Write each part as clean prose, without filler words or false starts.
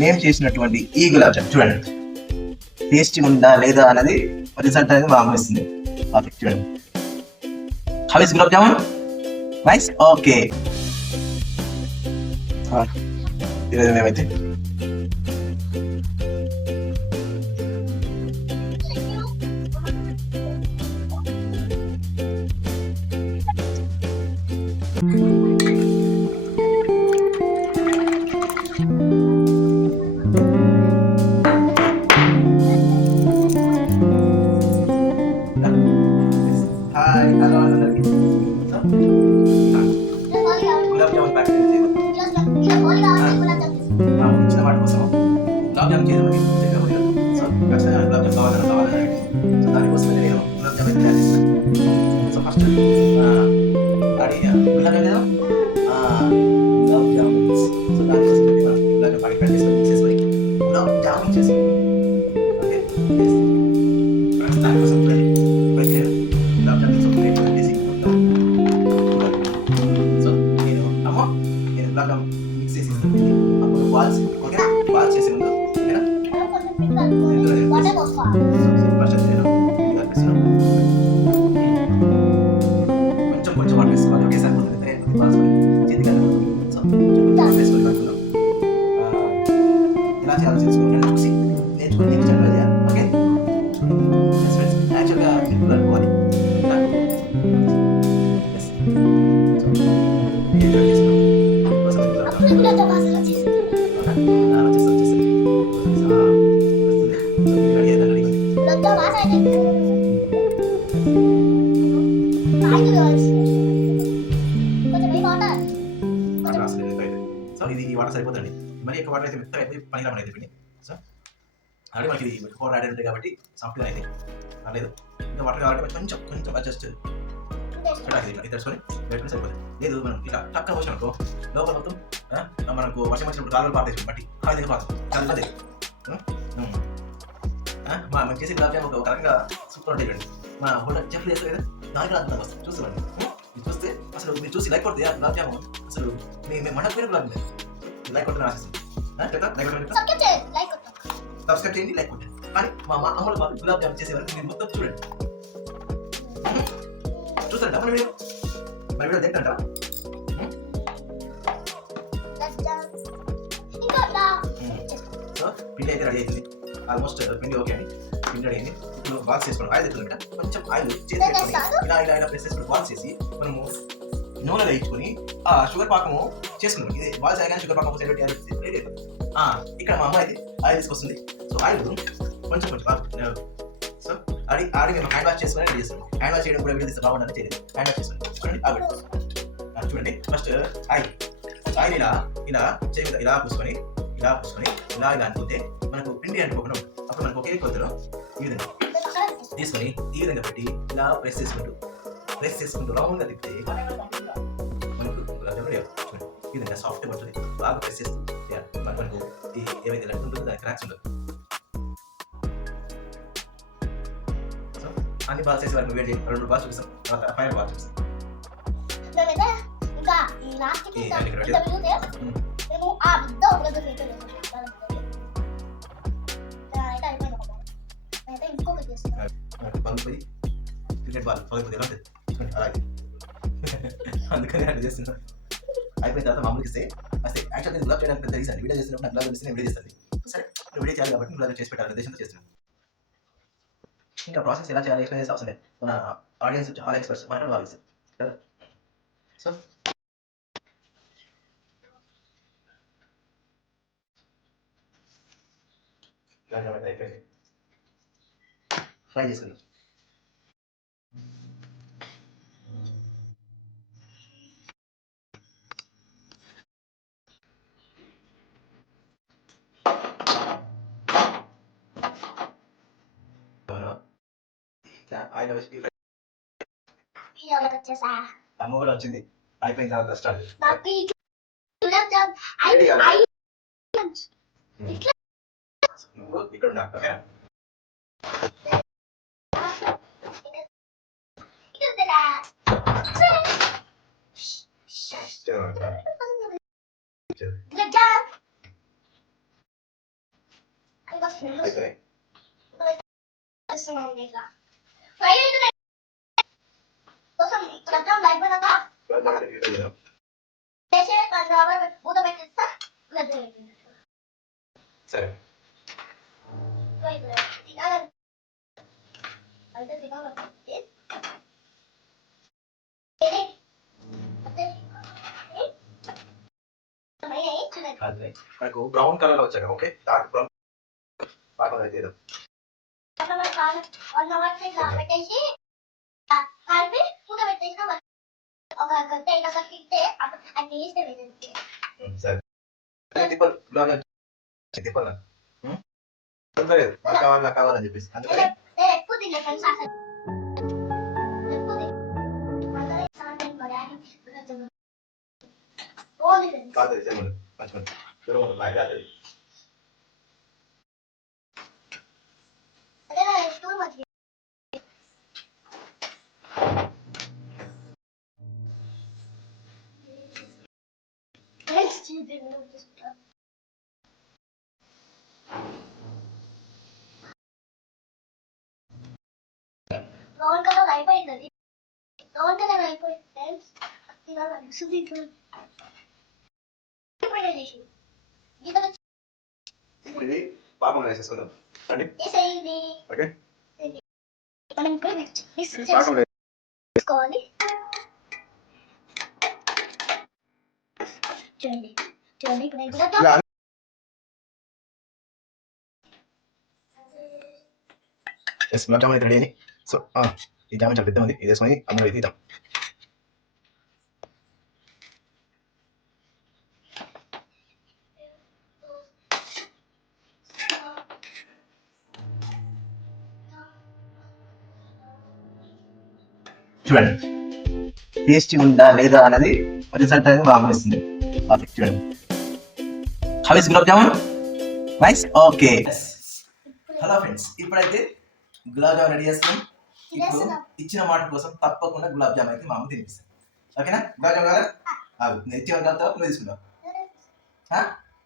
మేము చేసినటువంటి ఈ గులాబ్ జామ్ చూడండి, టేస్టీ ఉందా లేదా అనేది రిజల్ట్ అనేది బాగా అనిపిస్తుంది. ఓకే చూడండి, how is gulab jamun? Nice. Okay ఈరోజు మేమైతే హాయ్ హలో అందరికి గులాబ్ జామున్ ప్యాకెట్ ఇచ్చిన వాటి కోసం గులాబ్ జామున్ చేయమని చెప్పాము. సో ఖచ్చితంగా గులాబ్ జామున్ కావాలని సో దానికోసం నేను గులాబ్ జామున్ తయారు చేస్తాను. సో ఫస్ట్ అది గులాబ్ జామ్ గులాబ్ జామున్. సో దానికోసం మనం గులాబ్ జామ్ ప్యాకెట్ చేసుకొని గులాబ్ జామున్ చేస్తాం. ఓకే దానికోసం గులాబ్ జామున్ పెట్టేసి సో నేను గులాబ్ జామున్ మిక్స్ చేసి అప్పుడు బాల్స్ ఓకే బాల్స్ చేసే ముందు ఓకేనా ఫస్ట్ నేను కొంచెం కొంచెం వాటర్ వేసుకోవాలి. ఒకేసారి బాల్స్ చేతికి సో వేసుకొని కలుపుకుందాం. ఎలా చేయాలో తెలుసుకోవాలి చూసి నేర్చుకొని నెక్స్ట్ టైం చేయాలి. ఓకే యాక్చువల్గా సింపుల్ అనుకోవాలి. సో ఇది ఈ వాటర్ సరిపోతుంది. మరి ఎక్కువ వాటర్ అయితే మెత్తగా అయిపోయి పనికిరామని అయితే పిండి. సో ఆల్రెడీ మనకి ఇది ఎక్కువ యాడ్ ఉంటుంది కాబట్టి సాఫ్ట్గా అయితే లేదు. ఇంకా వాటర్ కావాలంటే కొంచెం కొంచెం అడ్జస్ట్ ఇట్లా తెచ్చుకొని పెట్టుకుని సరిపోతుంది. లేదు మనం ఇట్లా టక్క పోసాం అనుకో లోపల మొత్తం మనకు వర్షం వచ్చినప్పుడు కాలువలు పారేసి బట్టి కాలు దగ్గర పారుతుంది చల్లదే. మనం చేసి గులాబ్ జామ్ ఒక రకంగా సూపర్ ఉంటాయి. మా హోటల్ చెఫ్లు చేస్తారు కదా, దానికి అర్థం వస్తుంది చూస్తామండి. ఇది చూస్తే అసలు మీరు చూసి లైక్ కొడితే గులాబ్ జామ్ అసలు మేము మనకు పేరు గులాబ్ జామ్ లైక్ కొట్టని ఆశిస్తుంది. సబ్స్క్రైబ్ చేయండి, లైక్ కొట్టండి. కానీ మా అమ్మలు బాబు గులాబ్ జామ్ చేసే వరకు మీరు మొత్తం చూడండి. చూస్తారంట మన వీడియో తింటారంట. సో పిండి అయితే రెడీ అవుతుంది. ఆల్మోస్ట్ పిండి ఓకే అండి. పిండి రెడీ అయింది. ఇప్పుడు బాక్స్ చేసుకోండి. ఆయిల్ తెచ్చుకోండి. కొంచెం ఆయిల్ చేసి ఇలా ఇలా ఇలా ప్రెస్ చేసుకుని బాక్స్ చేసి మనము నూనె వేయించుకొని ఆ షుగర్ పాకము చేసుకున్నాం. ఇది బాల్స్ అయ్యాక షుగర్ పాకం రెడీ అవుతుంది. ఇక్కడ మా అమ్మ అయితే ఆయిల్ తీసుకొస్తుంది. సో ఆయిల్ కొంచెం కొంచెం సో ఆడి మేము హ్యాండ్ వాష్ చేసుకొని రెడీ చేస్తాం. హ్యాండ్ వాష్ చేయడం కూడా వీడియో తీస్తే బాగుంటుంది చేయలేదు. హ్యాండ్ వాష్ చేసుకోండి. చూడండి చూడండి ఫస్ట్ ఆయిల్ ఇలా ఇలా చేయి ఇలా పూసుకొని ఇలా అనుకుంటే మనకు పిండి అనుకోకుండా అప్పుడు మనకు ఒకే కొద్దిలో ఈ విధంగా తీసుకొని ఈ విధంగా పెట్టి ఇలా ప్రెస్ చేసుకుంటూ రౌండ్గా తిప్పితే మనకు గులాబ్ జామ్ రెడీ అవుతుంది. ఈ విధంగా సాఫ్ట్గా ఉంటుంది. బాగా ప్రెస్ చేస్తూ మనకు ఏవైతే లెక్క ఉంటుందో దానికి క్రాక్స్ ఉండదు. సో అన్ని బాల్స్ చేసే వరకు వేడి 2 బాల్స్ చూపిస్తాం. తర్వాత ఫైనల్ బాల్స్ చూపిస్తాం. పగిలిపోయి క్రికెట్ బాల్ పగిలిపోతే ఎలా ఉంటుంది అలాగే అందుకని అట్లా చేస్తున్నాను. అయిపోయిన తర్వాత మామూలుగా ఇస్తే అసలు యాక్చువల్గా గులాబ్ చేయడానికి పెద్ద రీజన్ వీడియో చేస్తున్నప్పుడు నాకు గులాబ్ చేస్తే నేను వీడియో చేస్తాను. సరే వీడియో చేయాలి కాబట్టి గులాబ్ చేసి పెట్టాలని ఉద్దేశంతో చేస్తున్నాను. ఇంకా ప్రాసెస్ ఎలా చేయాలి ఎక్స్ప్లెయిన్ చేసే అవసరం లేదు. మన ఆడియన్స్ చాలా ఎక్స్పర్ట్స్ మన వాళ్ళు కదా. సో అయిపోయింది. ఫ్రై చేసుకుందాం. అమ్మ కూడా వచ్చింది. అయిపోయింది తర్వాత స్టార్ట్ ఇక్కడ అయిపోయి సరే అదే మనకు బ్రౌన్ కలర్ వచ్చాక ఓకే డార్క్ బ్రౌన్ బాగా అయితే ఏదో సరే తిప్పలు గులాబ్ జామ్ తిప్పలు లేదు నాకు కావాలని చెప్పేసి అందుకని కాదు సరే మంచిగా బాగా బ్రౌన్ కలర్ అయిపోయింది బ్రౌన్ కలర్ అయిపోయింది ఇప్పుడు ఇది పాపం వేసేసుకుందాం రండి ఓకే మనం ఇక్కడ పాకం తీసుకోవాలి చూడండి చూడండి ఇప్పుడు ఇలా గులాబ్ జామున్ అయితే రెడీ అని సో ఈ జామున్ చాలా పెద్ద ఉంది ఇది వేసుకొని అందులో తీద్దాం చూడండి టేస్టీ ఉందా లేదా అన్నది రిజల్ట్ అనేది బాగా వస్తుంది చూడండి how is gulab jamun nice okay hello friends ఇప్పుడైతే గులాబ్ జామున్ రెడీ చేస్తున్నాం ఇప్పుడు ఇచ్చిన మాట కోసం తప్పకుండా గులాబ్ జామున్ అయితే మా అమ్మ తినిపిస్తాను ఓకేనా గులాబ్ జామున్ కదా నేను ఇచ్చిన తర్వాత నువ్వు తీసుకుంటావు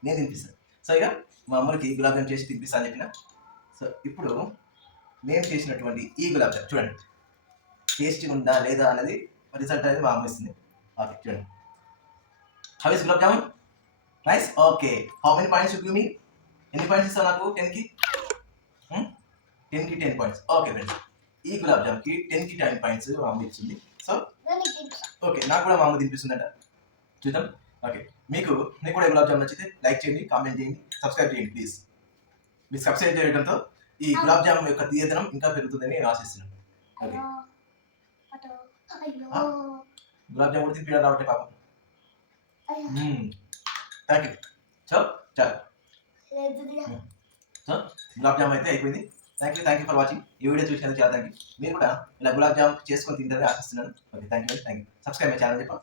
నేను తినిపిస్తాను సో ఇక మా అమ్మకి గులాబ్ జామున్ చేసి తినిపిస్తాను చెప్పిన సో ఇప్పుడు నేను చేసినటువంటి ఈ గులాబ్ జామున్ చూడండి టేస్టీ ఉందా లేదా అనేది రిజల్ట్ అనేది మా అమ్మ ఇస్తుంది ఓకే చూడండి how is gulab jamun nice okay how many points you give me ఎన్ని పాయింట్స్ ఇస్తావు నాకు 10కి 10కి 10 పాయింట్స్ ఓకే ఫ్రెండ్స్ ఈ గులాబ్ జామ్కి 10కి 10 పాయింట్స్ మా అమ్మ ఇచ్చింది సో ఓకే నాకు కూడా మా అమ్మ తినిపిస్తుందంట చూద్దాం ఓకే మీకు కూడా గులాబ్ జామ్ నచ్చితే లైక్ చేయండి కామెంట్ చేయండి సబ్స్క్రైబ్ చేయండి ప్లీజ్ మీరు సబ్స్క్రైబ్ చేయడంతో ఈ గులాబ్ జామ్ యొక్క తీయదనం ఇంకా పెరుగుతుందని నేను ఆశిస్తున్నాను ఓకే గులాబ్ జామ్ కూడా తినిపించాలి కాబట్టి పాపం థ్యాంక్ యూ సో చాలు సో గులాబ్ జామ్ అయితే అయిపోయింది థ్యాంక్ యూ ఫర్ వాచింగ్ ఈ వీడియో చూసినందుకు చాలా థ్యాంక్ యూ మీరు కూడా ఇలా గులాబ్ జామ్ చేసుకొని తింటారని ఆశిస్తున్నాను okay thank you subscribe my channel చెప్పా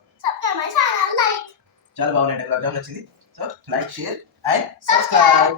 చాలా బాగున్నాయి గులాబ్ జామ్ నచ్చింది so like share and subscribe